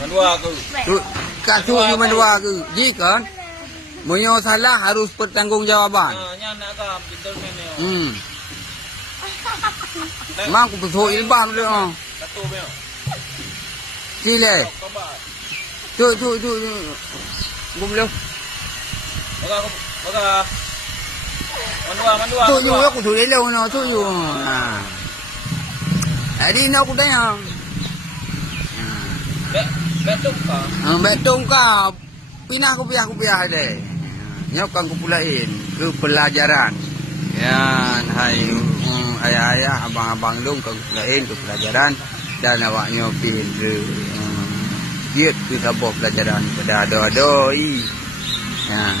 Mendua ke. Kat setuju mendua ke? Jika Munyo salah harus bertanggungjawabban. Nya nak ka gentleman ni. Mang ku betul ilbam dia. Satu be. Sile. Tu. Gumlo. Baga. Mendua. Tu yo aku tu lelo no tu yo. Ha. Hari nak aku tanya. Betul ka. Betul ka. Pinah kupiah deh. Nyokang ku pulain ke pelajaran. Yan, hai ayah-ayah, abang-abang dong ke pulain ke pelajaran dan awaknya pin ke giat ke tabah pelajaran pada ada-adoi. Yan.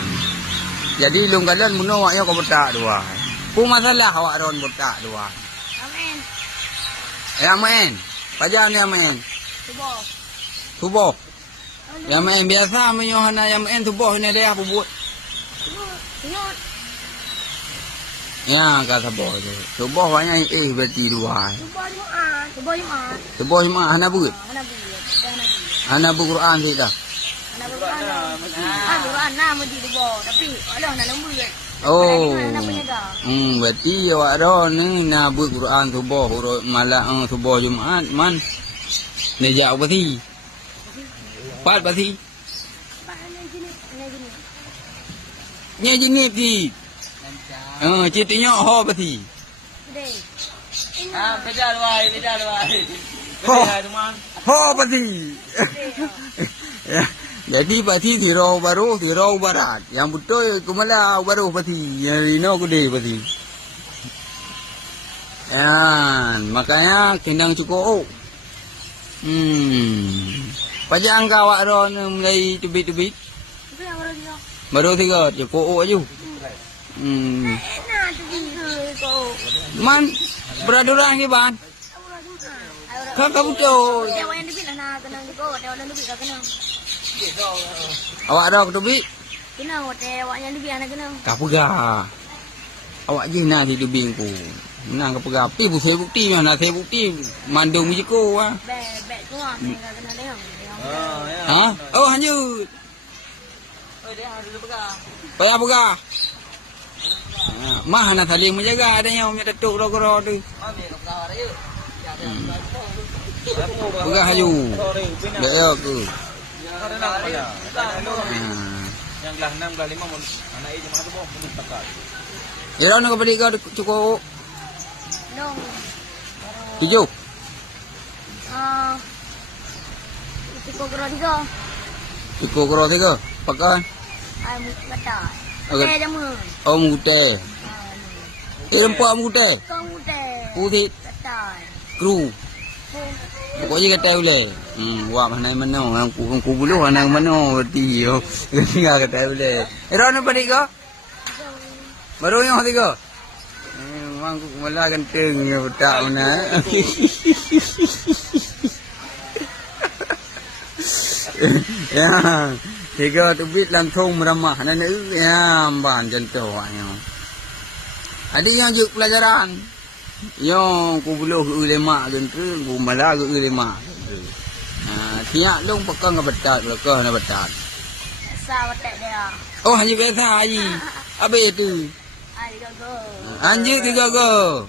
Jadi long kalan muno awaknya ko betak dua. Pu masalah awak ron betak dua. Amin. Ya main. Pajan ya main. Subuh. Ya main biasa menyohana yang main subuh ni dia apa buat? Subuh. Ya kata subuh tu. Subuh banyak berarti dua. Subuh Jumaat hana buat. Hana buat Quran tidak. Quran nak mesti subuh tapi Allah nak lembut. Oh. Berarti awak dah ni nak buat Quran subuh malam subuh Jumaat man. Ni jauh berarti. Pat berarti. Nya jenis di. Ceritanya ho berarti. Beda dua. Ho berarti. Jadi berarti tirau barat. Yang betul kumala baru berarti. Yang rino gede berarti. Makanya kendang cukup. Pajang kawak ron mulai tubit-tubit. Baru 3 cukup aja. Man beraduran ke ban? Kau betul. Awak dah tubit? Kena hotel awak yang lebih anak kena. Kau pegah. Awak je nak di tubing ku. Menang kau pegah. Pi bukti mana saya bukti mandung jiko ah. Beg tu ah kena dia. Ha? Oh hanyut. Dia harus pegah. Pegah. Mah nak saling menjaga adanya punya datuk ro tu. Pegah hayu. Dia aku. Yang kelas 6 kelas 5 anak ini mana tu boh mun takat. Ya nak beli kau cukup. Long. 7. Cukup kira 3. Cukup kira 3. Pakai. Ai mutata. Okey. Jamu. Oh mute. Rempak mute. Kau mute. Putih Katai. kru. Pokoknya kata boleh. Wah mana aku buluh mana berarti yo. Tinggal kata boleh. Era nak balik ke? Baru yang 3. Memang aku malah ganteng betak mana. Ya. 3 tubit langsung meramah nana ya ban jantung awaknya. Ada yang juk pelajaran. Yang ku buluh ke ulama gentu, ku malah ke ulama. Tiap long pegang ke betat, belakang na betat. Sa watak dia. Oh hanya biasa aji. Habis tu. Ai gago. Anjir 3 go.